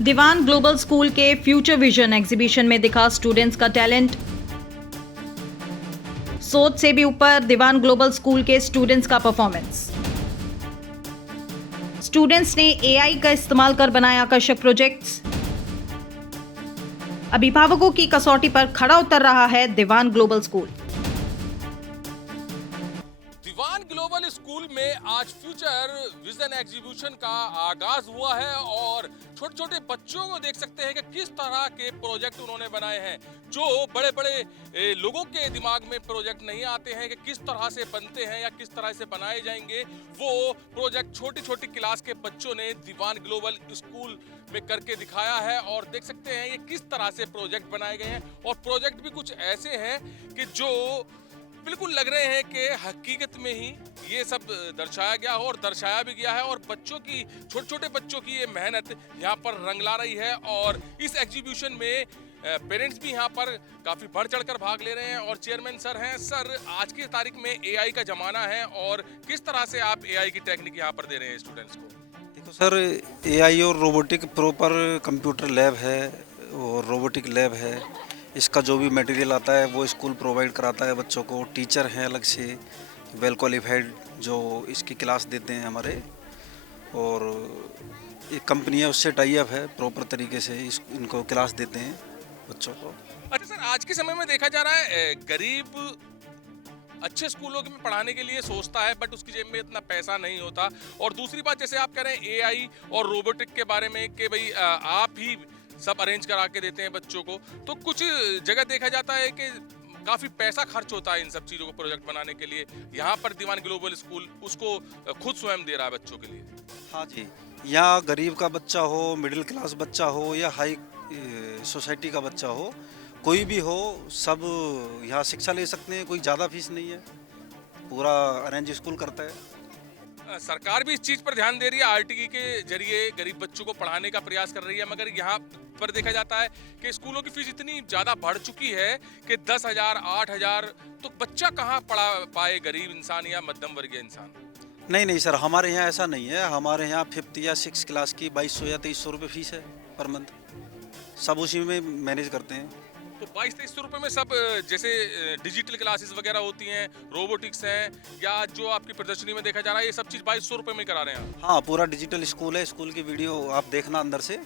दीवान global school के future vision exhibition में दिखा स्टूडेंट्स का टैलेंट। सोच से भी ऊपर दीवान ग्लोबल स्कूल के स्टूडेंट्स का परफॉर्मेंस। स्टूडेंट्स ने एआई का इस्तेमाल कर बनाए आकर्षक प्रोजेक्ट्स। अभिभावकों की कसौटी पर खड़ा उतर रहा है दीवान ग्लोबल स्कूल। दीवान ग्लोबल स्कूल में आज फ्यूचर विजन एग्जीबिशन का आगाज हुआ है और छोटे छोटे बच्चों को देख सकते हैं कि किस तरह के प्रोजेक्ट उन्होंने बनाए हैं जो बड़े बड़े लोगों के दिमाग में प्रोजेक्ट नहीं आते हैं कि किस तरह से बनते हैं या किस तरह से बनाए जाएंगे। वो प्रोजेक्ट छोटी छोटी क्लास के बच्चों ने दीवान ग्लोबल स्कूल में करके दिखाया है और देख सकते हैं ये किस तरह से प्रोजेक्ट बनाए गए हैं। और प्रोजेक्ट भी कुछ ऐसे हैं कि जो बिल्कुल लग रहे हैं कि हकीकत में ही ये सब दर्शाया गया हो और दर्शाया भी गया है। और बच्चों की छोटे छोटे बच्चों की ये मेहनत यहाँ पर रंग ला रही है। और इस एग्जीबिशन में पेरेंट्स भी यहाँ पर काफी बढ़ चढ़कर भाग ले रहे हैं। और चेयरमैन सर हैं। सर, आज की तारीख में एआई का जमाना है और किस तरह से आप एआई की टेक्निक यहाँ पर दे रहे हैं स्टूडेंट्स को? देखो सर, एआई और रोबोटिक प्रॉपर कंप्यूटर लैब है और रोबोटिक लैब है। इसका जो भी मटेरियल आता है वो स्कूल प्रोवाइड कराता है बच्चों को। टीचर हैं अलग से वेल क्वालिफाइड जो इसकी क्लास देते हैं हमारे। और एक कंपनी है उससे टाई अप है, प्रॉपर तरीके से इनको क्लास देते हैं बच्चों को। अच्छा सर, आज के समय में देखा जा रहा है गरीब अच्छे स्कूलों में पढ़ाने के लिए सोचता है बट उसकी जेब में इतना पैसा नहीं होता। और दूसरी बात, जैसे आप कह रहे हैं एआई और रोबोटिक के बारे में कि भाई आप ही सब अरेंज करा के देते हैं बच्चों को, तो कुछ जगह देखा जाता है कि काफी पैसा खर्च होता है इन सब चीजों को प्रोजेक्ट बनाने के लिए। यहाँ पर दीवान ग्लोबल स्कूल उसको खुद स्वयं दे रहा है बच्चों के लिए। हाँ जी, यहाँ गरीब का बच्चा हो, मिडिल क्लास बच्चा हो या हाई सोसाइटी का बच्चा हो, कोई भी हो, सब यहाँ शिक्षा ले सकते हैं। कोई ज़्यादा फीस नहीं है, पूरा अरेंज स्कूल करता है। सरकार भी इस चीज पर ध्यान दे रही है, आरटीई के जरिए गरीब बच्चों को पढ़ाने का प्रयास कर रही है। मगर यहाँ पर देखा जाता है कि स्कूलों की फीस इतनी ज्यादा बढ़ चुकी है कि 10,000 8,000 तो बच्चा कहाँ पढ़ा पाए, गरीब इंसान या मध्यम वर्गीय इंसान। नहीं सर, हमारे यहाँ ऐसा नहीं है। हमारे यहाँ 5th या 6th क्लास की 2200 या 2300 रुपये फीस है पर मंथ। सब उसी में मैनेज करते हैं। तो 2200-2300 रुपए में सब, जैसे डिजिटल क्लासेस वगैरह होती हैं, रोबोटिक्स हैं, या जो आपकी प्रदर्शनी में देखा जा रहा है, ये सब चीज़ 2200 रुपए में करा रहे हैं आप? हाँ, पूरा डिजिटल स्कूल है। स्कूल की वीडियो आप देखना अंदर से,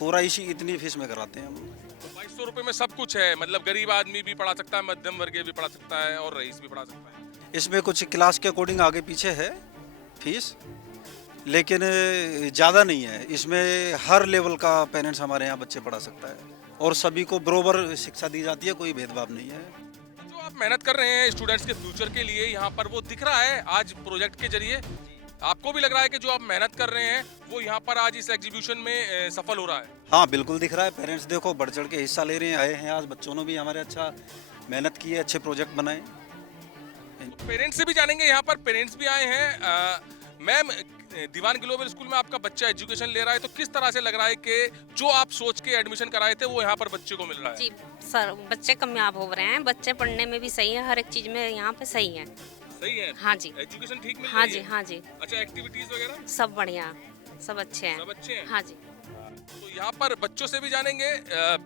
पूरा इतनी फीस में कराते हैं हम। तो 2200 रुपए में सब कुछ है, मतलब गरीब आदमी भी पढ़ा सकता है, मध्यम वर्गीय भी पढ़ा सकता है और रईस भी पढ़ा सकता है। इसमें कुछ क्लास के अकॉर्डिंग आगे पीछे है फीस, लेकिन ज़्यादा नहीं है। इसमें हर लेवल का पेरेंट्स हमारे यहाँ बच्चे पढ़ा सकता है और सभी को बराबर शिक्षा दी जाती है, कोई भेदभाव नहीं है। जो आप मेहनत कर रहे हैं स्टूडेंट्स के फ्यूचर के लिए, यहाँ पर वो दिख रहा है आज प्रोजेक्ट के जरिए। आपको भी लग रहा है कि जो आप मेहनत कर रहे हैं वो यहाँ पर आज इस एग्जीबिशन में सफल हो रहा है? हाँ, बिल्कुल दिख रहा है। पेरेंट्स देखो बढ़ चढ़ के हिस्सा ले रहे हैं, आए हैं। आज बच्चों ने भी हमारे अच्छा मेहनत की है, अच्छे प्रोजेक्ट बनाए। पेरेंट्स से भी जानेंगे, यहाँ पर पेरेंट्स भी आए हैं। मैम, दीवान ग्लोबल स्कूल में आपका बच्चा एजुकेशन ले रहा है, तो किस तरह से लग रहा है कि जो आप सोच के एडमिशन कराए थे वो यहाँ पर बच्चे को मिल रहा है? जी सर, बच्चे कामयाब हो रहे हैं। बच्चे पढ़ने में भी सही है, हर एक चीज में यहाँ पे सही है। सही है? हाँ जी। एजुकेशन ठीक मिल हाँ रही जी, है? हाँ जी। अच्छा, एक्टिविटीज वगैरह सब बढ़िया, सब अच्छे हैं। सब अच्छे हैं? हाँ जी। तो यहाँ पर बच्चों से भी जानेंगे।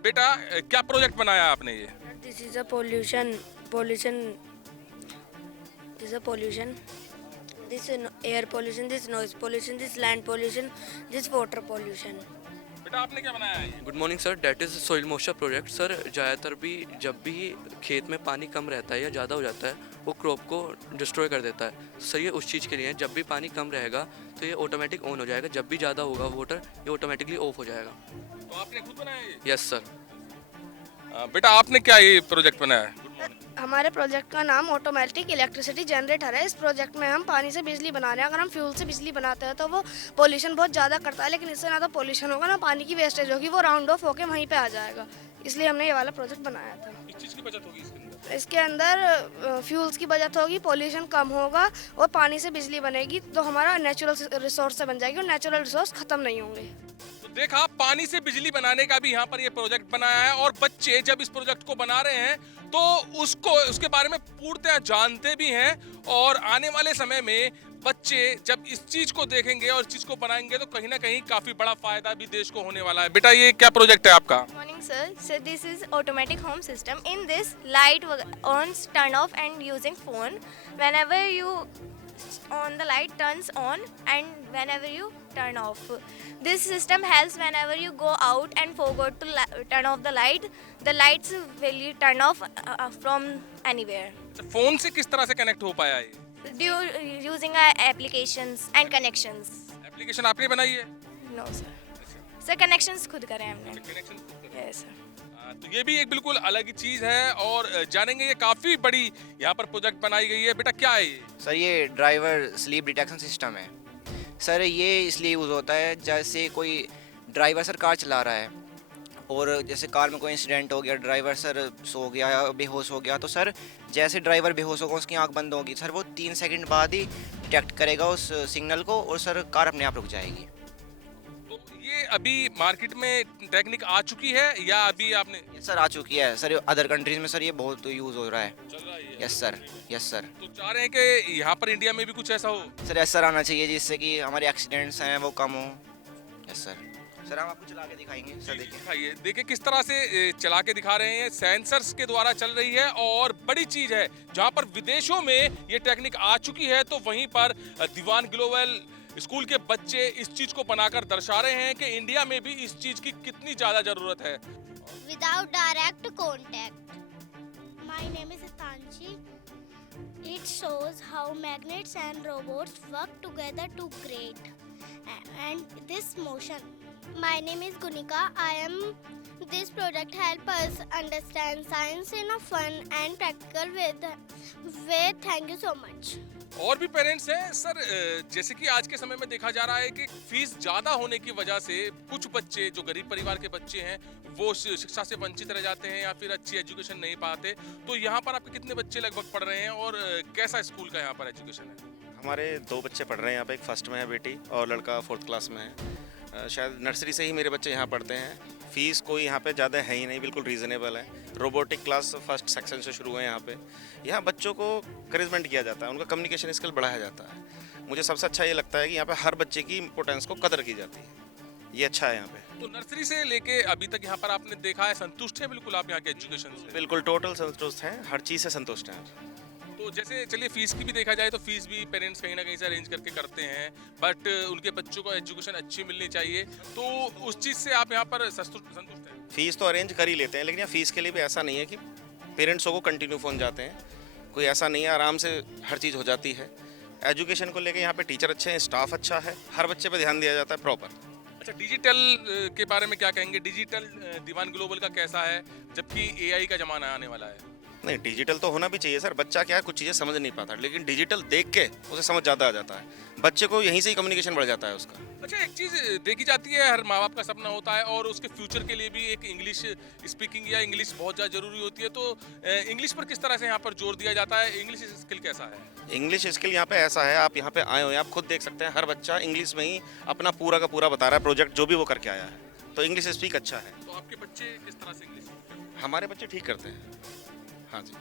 बेटा, क्या प्रोजेक्ट बनाया आपने ये? This is a pollution. This is a pollution. This is air pollution. This noise pollution. This land pollution. This water pollution. बेटा, आपने क्या बनाया है? Good morning sir, that is soil moisture project. Sir, ज़्यादातर भी जब भी खेत में पानी कम रहता है या ज़्यादा हो जाता है, वो क्रॉप को डिस्ट्रॉय कर देता है। सर, ये उस चीज़ के लिए है, जब भी पानी कम रहेगा तो ये ऑटोमेटिक ऑन हो जाएगा, जब भी ज़्यादा होगा वाटर ये ऑटोमेटिकली ऑफ हो जाएगा। तो आपने खुद बनाया ये? Yes sir. बेटा, आपने क्या ये प्रोजेक्ट बनाया है? हमारे प्रोजेक्ट का नाम ऑटोमेटिक इलेक्ट्रिसिटी जनरेटर है। इस प्रोजेक्ट में हम पानी से बिजली बना रहे हैं। अगर हम फ्यूल से बिजली बनाते हैं तो वो पोल्यूशन बहुत ज़्यादा करता है, लेकिन इससे ना तो पोल्यूशन होगा ना पानी की वेस्टेज होगी, वो राउंड ऑफ होके वहीं पे आ जाएगा। इसलिए हमने ये वाला प्रोजेक्ट बनाया था। किस चीज़ की बचत होगी इसके अंदर? इसके अंदर फ्यूल्स की बचत होगी, पोल्यूशन कम होगा और पानी से बिजली बनेगी तो हमारा नेचुरल रिसोर्स से बन जाएगी और नेचुरल रिसोर्स ख़त्म नहीं होंगे। तो देखा, पानी से बिजली बनाने का भी यहाँ पर ये प्रोजेक्ट बनाया है। और बच्चे जब इस प्रोजेक्ट को बना रहे हैं तो उसके बारे में पूर्णतः जानते भी हैं और आने वाले समय में बच्चे जब इस चीज को देखेंगे और इस चीज को बनाएंगे तो कहीं ना कहीं काफी बड़ा फायदा भी देश को होने वाला है। बेटा ये क्या प्रोजेक्ट है आपका? Morning sir. So this is automatic home system. In this light on, turn off and using phone. Whenever you on the light turns on and whenever you turn off. This system helps whenever you go out and forgot to turn off the light. The lights will you turn off from anywhere. Phone से किस तरह से connect हो पाया ये? Using applications and connections. Application आपने बनाई है? No sir. Sir connections खुद करे हमने. Connection Yes sir. तो ये भी एक बिल्कुल अलग ही चीज है और जानेंगे ये काफी बड़ी यहाँ पर प्रोजेक्ट बनाई गई है। बेटा क्या है ये? सर ये ड्राइवर स्लीप डिटेक्शन सिस्टम है। सर ये इसलिए यूज़ होता है जैसे कोई ड्राइवर सर कार चला रहा है और जैसे कार में कोई इंसिडेंट हो गया, ड्राइवर सर सो गया या बेहोश हो गया, तो सर जैसे ड्राइवर बेहोश होगा उसकी आंख बंद होगी, सर वो 3 सेकंड बाद ही डिटेक्ट करेगा उस सिग्नल को और सर कार अपने आप रुक जाएगी। तो ये अभी मार्केट में टेक्निक आ चुकी है या अभी आपने? ये सर आ चुकी है सर, अदर कंट्रीज में सर ये बहुत यूज़ हो रहा है। चल रहा है? Yes sir, yes sir. तो चाह रहे हैं कि यहाँ पर इंडिया में भी कुछ ऐसा हो? सर ऐसा आना चाहिए जिससे कि हमारे एक्सीडेंट्स हैं वो कम हो। Yes sir. सर हम आपको चला के दिखाएंगे। सर देखिए, दिखाइए, देखिए किस तरह से चला के दिखा रहे हैं। सेंसर्स के द्वारा चल रही है और बड़ी चीज है जहां पर विदेशों में ये टेक्निक आ चुकी है तो वहीं पर दीवान ग्लोबल स्कूल के बच्चे इस चीज को बनाकर दर्शा रहे हैं कि इंडिया में भी इस चीज की कितनी ज्यादा जरूरत है। Without direct contact. My name is Tanshi. It shows how magnets and robots work together to create and this motion. My name is Gunika. This project helps us understand science in a fun and practical way. Thank you so much. और भी parents हैं sir, जैसे कि आज के समय में देखा जा रहा है कि फीस ज्यादा होने की वजह से कुछ बच्चे जो गरीब परिवार के बच्चे हैं वो शिक्षा से वंचित रह जाते हैं या फिर अच्छी एजुकेशन नहीं पाते। तो यहाँ पर आपके कितने बच्चे लगभग पढ़ रहे हैं और कैसा स्कूल का यहाँ पर एजुकेशन है? हमारे 2 बच्चे पढ़ रहे हैं यहाँ पे, एक फर्स्ट में है बेटी और लड़का 4th क्लास में है। शायद नर्सरी से ही मेरे बच्चे यहाँ पढ़ते हैं। फ़ीस कोई यहाँ पे ज़्यादा है ही नहीं, बिल्कुल रीज़नेबल है। रोबोटिक क्लास फर्स्ट सेक्शन से शुरू है यहाँ पे। यहाँ बच्चों को करेजमेंट किया जाता है, उनका कम्युनिकेशन स्किल बढ़ाया जाता है। मुझे सबसे अच्छा ये लगता है कि यहाँ पे हर बच्चे की इंपॉर्टेंस को कदर की जाती है। ये अच्छा है यहाँ पे। तो नर्सरी से लेके अभी तक यहाँ पर आपने देखा है, संतुष्ट है बिल्कुल आप यहाँ के एजुकेशन से? बिल्कुल टोटल संतुष्ट हैं, हर चीज़ से संतुष्ट हैं। तो जैसे चलिए फीस की भी देखा जाए तो फीस भी पेरेंट्स कहीं ना कहीं से अरेंज करके करते हैं, बट उनके बच्चों को एजुकेशन अच्छी मिलनी चाहिए, तो उस चीज़ से आप यहाँ पर संतुष्ट हैं? फ़ीस तो अरेंज कर ही लेते हैं, लेकिन यहाँ फ़ीस के लिए भी ऐसा नहीं है कि पेरेंट्सों को कंटिन्यू फ़ोन जाते हैं, कोई ऐसा नहीं है, आराम से हर चीज़ हो जाती है। एजुकेशन को लेकर यहाँ पे टीचर अच्छे हैं, स्टाफ अच्छा है, हर बच्चे पे ध्यान दिया जाता है प्रॉपर। अच्छा, डिजिटल के बारे में क्या कहेंगे? डिजिटल दीवान ग्लोबल का कैसा है जबकि एआई का ज़माना आने वाला है? नहीं, डिजिटल तो होना भी चाहिए सर। बच्चा क्या है, कुछ चीज़ें समझ नहीं पाता, लेकिन डिजिटल देख के उसे समझ ज़्यादा आ जाता है। बच्चे को यहीं से ही कम्युनिकेशन बढ़ जाता है उसका। अच्छा, एक चीज़ देखी जाती है, हर माँ बाप का सपना होता है और उसके फ्यूचर के लिए भी एक इंग्लिश स्पीकिंग या इंग्लिश बहुत ज़्यादा ज़रूरी होती है, तो इंग्लिश पर किस तरह से यहाँ पर जोर दिया जाता है? इंग्लिश स्किल कैसा है? इंग्लिश स्किल यहाँ पे ऐसा है, आप यहाँ पे आए हो, आप खुद देख सकते हैं, हर बच्चा इंग्लिश में ही अपना पूरा का पूरा बता रहा है प्रोजेक्ट जो भी वो करके आया है, तो इंग्लिश स्पीक अच्छा है। तो आपके बच्चे किस तरह से इंग्लिश? हमारे बच्चे ठीक करते हैं। हाँ जी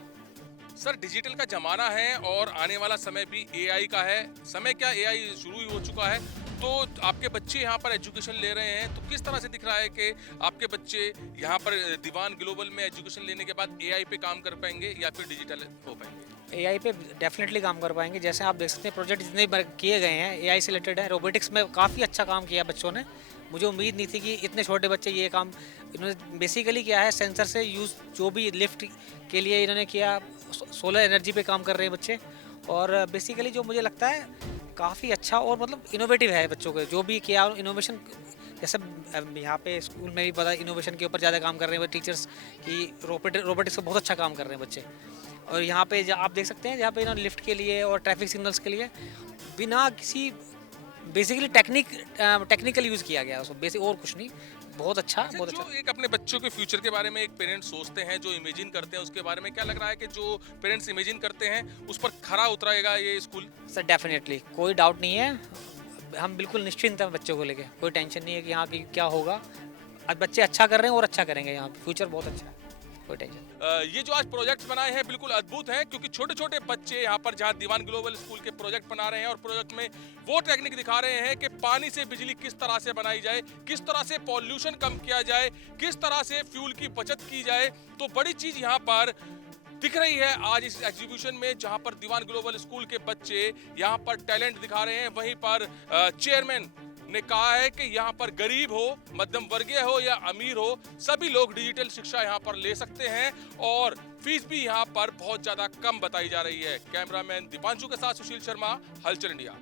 सर, डिजिटल का ज़माना है और आने वाला समय भी एआई का है। समय क्या, एआई शुरू ही हो चुका है, तो आपके बच्चे यहाँ पर एजुकेशन ले रहे हैं, तो किस तरह से दिख रहा है कि आपके बच्चे यहाँ पर दीवान ग्लोबल में एजुकेशन लेने के बाद एआई पे काम कर पाएंगे या फिर डिजिटल हो पाएंगे? एआई पे डेफिनेटली काम कर पाएंगे। जैसे आप देख सकते हैं प्रोजेक्ट जितने किए गए हैं एआई से रिलेटेड है। रोबोटिक्स में काफ़ी अच्छा काम किया बच्चों ने, मुझे उम्मीद नहीं थी कि इतने छोटे बच्चे ये काम, इन्होंने बेसिकली किया है सेंसर से यूज़, जो भी लिफ्ट के लिए इन्होंने किया, सोलर एनर्जी पे काम कर रहे हैं बच्चे, और बेसिकली जो मुझे लगता है काफ़ी अच्छा और मतलब इनोवेटिव है बच्चों को जो भी किया इनोवेशन। जैसे यहाँ पे स्कूल में भी पता इनोवेशन के ऊपर ज़्यादा काम कर रहे हैं टीचर्स की, रोबोटिक्स का बहुत अच्छा काम कर रहे हैं बच्चे। और यहाँ पे आप देख सकते हैं जहाँ पे इन्होंने लिफ्ट के लिए और ट्रैफिक सिग्नल्स के लिए बिना किसी बेसिकली टेक्निकल यूज़ किया गया उसको, बेसिक और कुछ नहीं, बहुत अच्छा, बहुत अच्छा। जो एक अपने बच्चों के फ्यूचर के बारे में एक पेरेंट्स सोचते हैं, जो इमेजिन करते हैं, उसके बारे में क्या लग रहा है कि जो पेरेंट्स इमेजिन करते हैं उस पर खरा उतरेगा ये स्कूल? सर डेफिनेटली, कोई डाउट नहीं है, हम बिल्कुल निश्चिंत हैं बच्चों को लेके, कोई टेंशन नहीं है कि यहाँ की क्या होगा। आज बच्चे अच्छा कर रहे हैं और अच्छा करेंगे, यहाँ फ्यूचर बहुत अच्छा है। कोई टेंशन। ये जो आज प्रोजेक्ट्स बनाए हैं बिल्कुल अद्भुत हैं, क्योंकि छोटे छोटे बच्चे यहाँ पर जहाँ दीवान ग्लोबल स्कूल के प्रोजेक्ट बना रहे हैं और प्रोजेक्ट में वो टेक्निक दिखा रहे हैं कि पानी से बिजली किस तरह से बनाई जाए, किस तरह से पॉल्यूशन कम किया जाए, किस तरह से फ्यूल की बचत की जाए। तो बड़ी चीज यहाँ पर दिख रही है आज इस एग्जीबिशन में, जहां पर दीवान ग्लोबल स्कूल के बच्चे यहां पर टैलेंट दिखा रहे हैं। वहीं पर चेयरमैन ने कहा है कि यहां पर गरीब हो, मध्यम वर्गीय हो या अमीर हो, सभी लोग डिजिटल शिक्षा यहां पर ले सकते हैं और फीस भी यहां पर बहुत ज्यादा कम बताई जा रही है। कैमरामैन दीपांशु के साथ सुशील शर्मा, हलचल इंडिया।